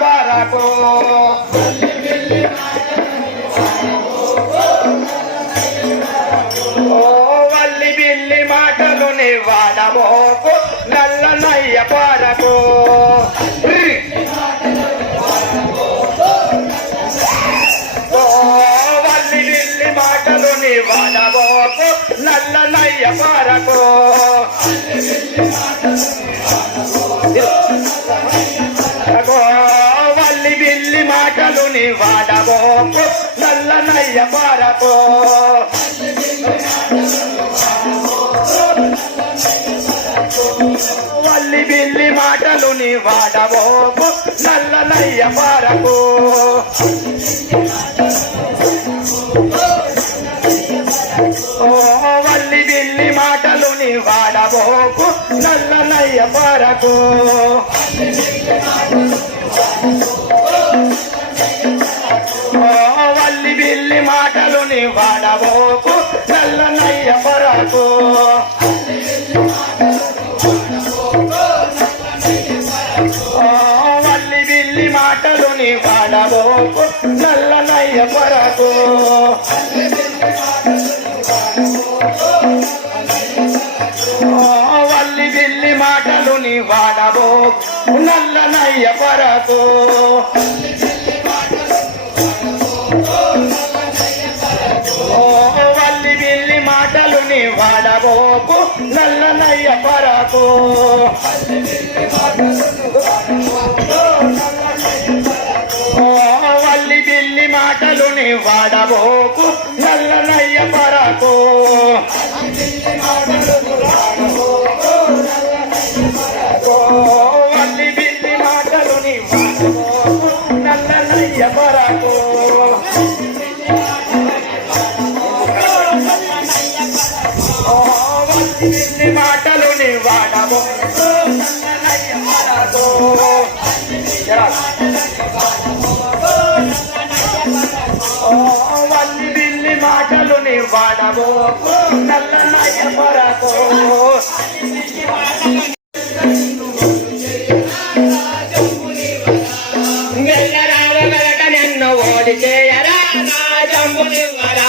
పరకు ఓ వల్లి బిల్లి మాటలుని వాడబోకు నల్లనయ్య పరకు వల్లి బిల్లి మాటలుని వాడబోకు నల్లనయ్య పరకు వల్లి బిల్లి మాటలుని వాడబోకు నల్లనయ్య పరకు వల్లి బిల్లి మాటలుని వాడబోకు నల్లనయ్య పరకు వల్లి బిల్లి మాటలుని వాడబోకు నల్లనయ్య పరకు వల్లి బిల్లి మాటలుని వాడబోకు నల్లనయ్య పరకు వల్లి బిల్లి మాటలుని వాడబోకు నల్లనయ్య పరకు వల్లి బిల్లి మాటలుని వాడబోకు నల్లనయ్య పరకు వల్లి బిల్లి మాటలుని వాడబోకు నల్లనయ్య పరకు వల్లి బిల్లి మాటలుని వాడబోకు నల్లనయ్య పరకు వల్లి బిల్లి మాటలుని వాడబోకు నల్లనయ్య పరకు బిల్లి మాటలుని వాడబోకు నల్లనయ్య పరకు వల్లి బిల్లి మాటలుని వాడబోకు నల్లనయ్య పరకు మెల్లరాగలట నిన్ను ఓడి చేయరా రాజంబులివ్వరా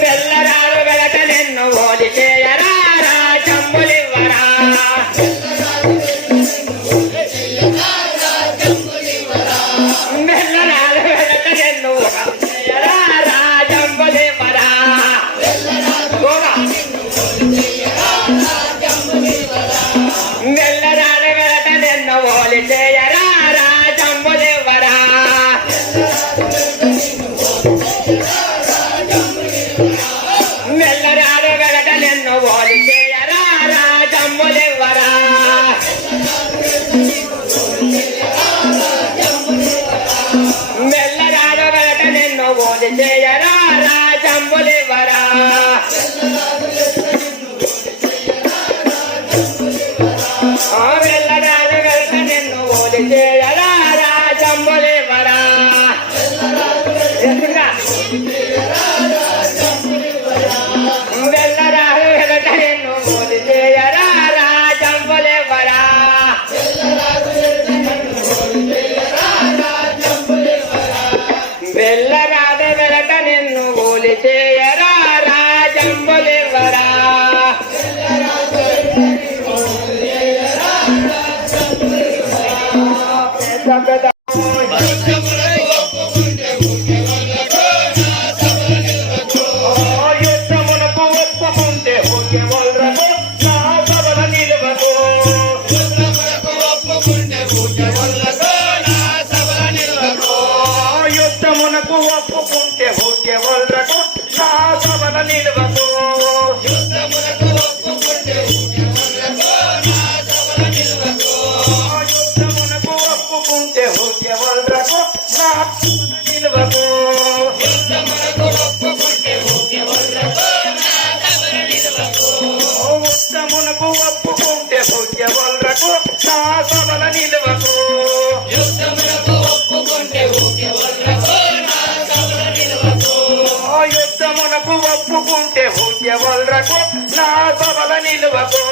మెల్లరాగలట నిన్ను ఓడి చేయరా రాజంబులివ్వరా మెల్లరాగలట నిన్ను చేయరా రాజంబులివ్వరా మెల్లరాగలట నిన్ను ఓడి చేయరా రాజంబులివ్వరా మెల్లరాగలట నిన్ను ఓడి చేయరా రాజంబులివ్వరా మెల్లరాగలట నిన్ను ఓడి చేయరా రాజంబులివ్వరా మెల్లరాగలట నిన్ను ఓడి చేయరా రాజంబులివ్వరా మెల్లరాగలట నిన్ను ఓడి చేయరా రాజంబులివ్వరా మెల్లరాగలట నిన్ను ఓడి చేయరా రాజంబులివ్వరా యుద్ధమునకు ఒప్పుకుంటే ఓకే వల్రకు నా సభల నిలువకు యుద్ధమునకు ఒప్పుకుంటే ఓకే వల్రకు నా సభల నిలువకు యుద్ధమునకు ఒప్పుకుంటే ఓకే వల్రకు నా నిలువకు ఉత్తమునకు ఒప్పుకుంటే ఓకే వల్రకు నా సభల నిలువకు యుద్ధమునకు ఒప్పుకుంటే ఓకే వల్రకు నా సభల నిలువకు యుద్ధమునకు ఒప్పుకుంటే ఓకే వల్రకు నా సభల నిలువకు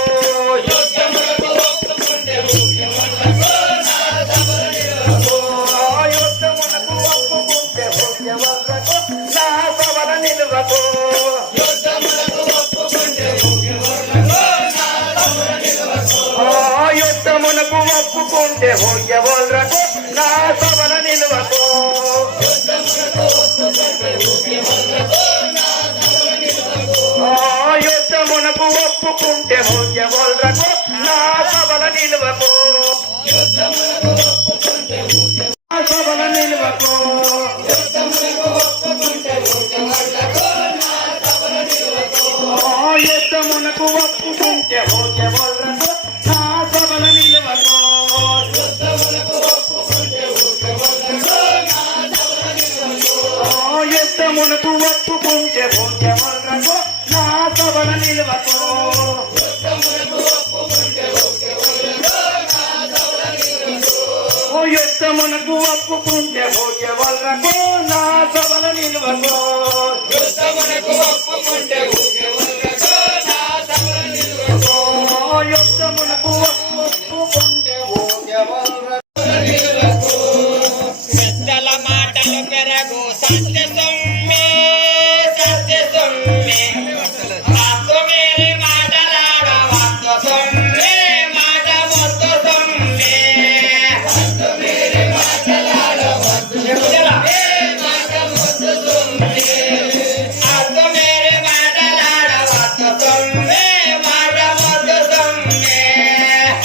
ఒప్పుకుంటే హోయవోల్రకు నా సభల నిలువకు యుద్ధమునకు ఒప్పుకుంటే హోయవోల్రకు నా సభల నిలువకు సభల నిలువకు యుద్ధమునకు ఒప్పుకుంటే హోయవోల్రకు నా సభల నిలువకు యుద్ధమునకు ఒప్పుకుంటే హోయవోల్రకు నా సభల నిలువకు యుద్ధమునకు ఒప్పుకుంటే హోయవోల్రకు నా సభల నిలువకు యుద్ధమునకు ఒప్పుకుంటే యుద్ధమునకు ఒప్పుకుంటే పెద్దల మాటలు పెరగు సత్య సొమ్మే సత్య సొమ్మే వాక్కు మేరే మాటలాడ వాక్కు సొమ్మే మాట మొత్త సొమ్మే వాక్కు మేరే మాటలాడ వాక్కు సొమ్మే మాట మొత్త సొమ్మే వాక్కు మేరే మాటలాడ వాక్కు సొమ్మే మాట మొత్త సొమ్మే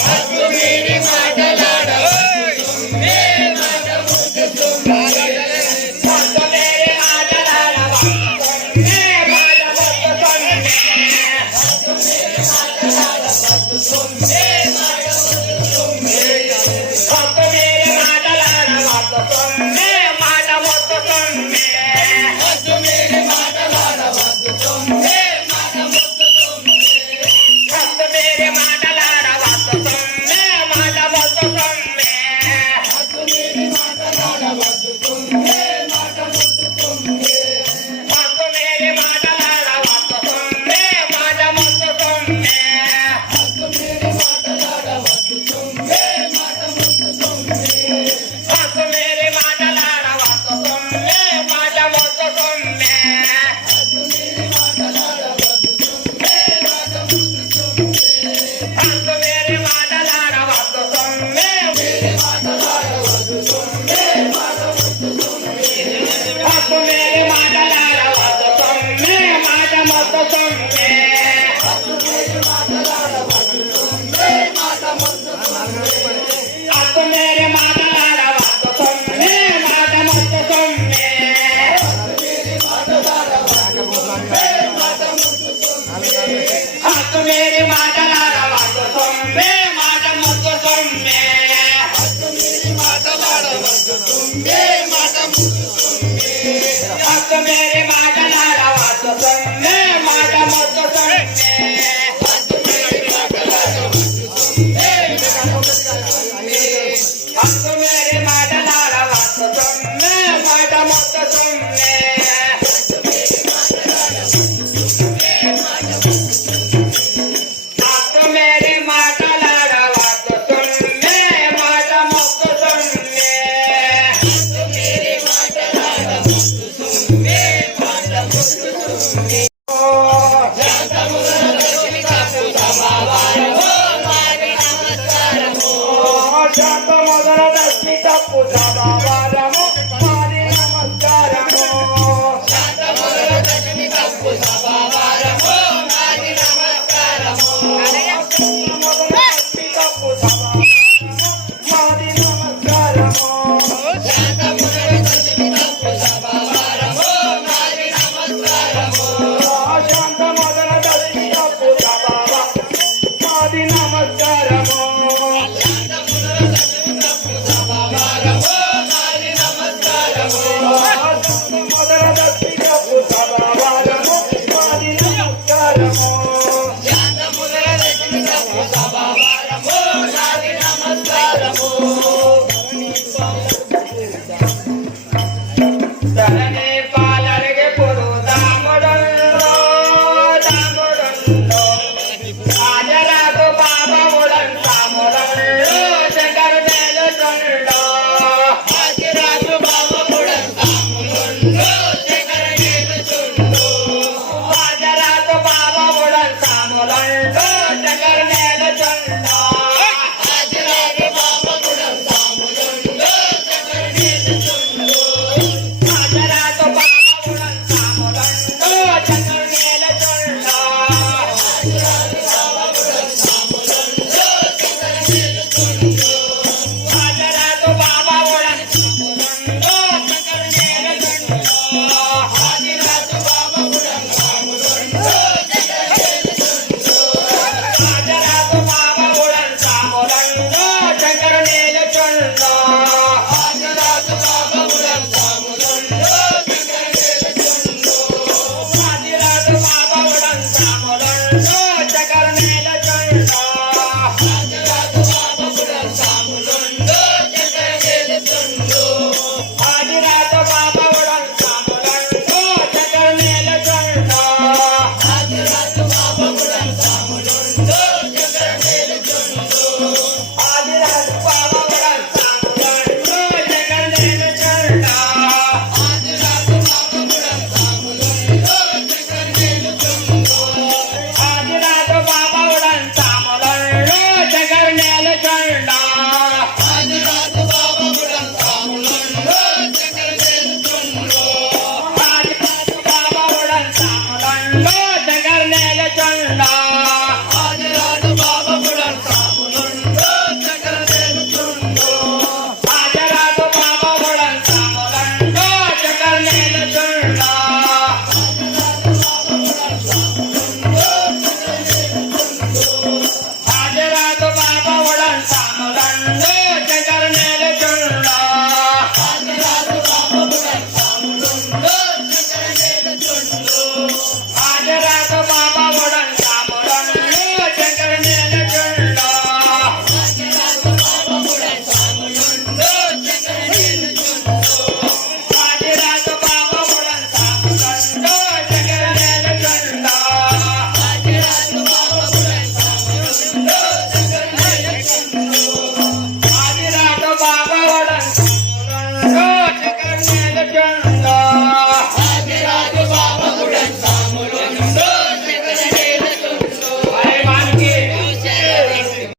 వాక్కు మేరే మాటలాడ సొమ్మే మాట మొత్త సొమ్మే వాక్కు మేరే మాటలాడ వాక్కు సొమ్మే మాట మొత్త సొమ్మే సొమ్మే మాట మొత్త సొమ్మే వాక్కు మేరే మాటలాడ వాక్కు సొమ్మే మాట మొత్త సొమ్మే వాక్కు మేరే మాటలాడ వాక్కు సొమ్మే మాట మొత్త సొమ్మే వాక్కు మేరే మాటలాడ వాక్కు సొమ్మే మాట మొత్త సొమ్మే వాక్కు మేరే మాటలాడ వాక్కు సొమ్మే మాట మొత్త సొమ్మే వాక్కు మేరే మాటలాడ వాక్కు సొమ్మే మాట మొత్త సొమ్మే వాక్కు మేరే మాటలాడ వాక్కు సొమ్మే మాట మొత్త సొమ్మే వాక్కు మేరే మాటలాడ వాక్కు సొమ్మే మాట మొత్త సొమ్మే వాక్కు మేరే మాటలాడ వాక్కు సొమ్మే మాట మొత్త సొమ్మే వాక్కు మేరే మాటలాడ వాక్కు సొమ్మే మేరే మాటలాడ వాక్కు సొమ్మే మాట మొత్త సొమ్మే వాక్కు మేరే మాటలాడ వాక్కు సొమ్మే మాట మొత్త సొమ్మే వాక్కు మేరే మాటలాడ వాక్కు సొమ్మే మాట మొత్త సొమ్మే వాక్కు మేరే మాటలాడ వాక్కు సొమ్మే మాట మొత్త సొమ్మే వాక్కు మేరే మాటలాడ వాక్కు సొమ్మే మాట మొత్త సొమ్మే వాక్కు మేరే మాటలాడ వాక్కు సొమ్మే మాట మొత్త సొమ్మే వాక్కు మేరే మాటలాడ వాక్కు సొమ్మే మాట మొత్త సొమ్మే వాక్కు మేరే మాటలాడ వాక్కు సొమ్మే మాట మొత్త సొమ్మే వాక్కు మేరే మాటలాడ వాక్కు సొమ్మే వాక్కు మేరే మాటలాడ వాక్కు సొమ్మే మాట మొత్త సొమ్మే వాక్కు మేరే మాటలాడ వాక్కు సొమ్మే మాట మొత్త సొమ్మే వాక్కు మేరే మాటలాడ వాక్కు సొమ్మే మాట మొత్త సొమ్మే శాంత మొదల దర్శి తప్పు సభావ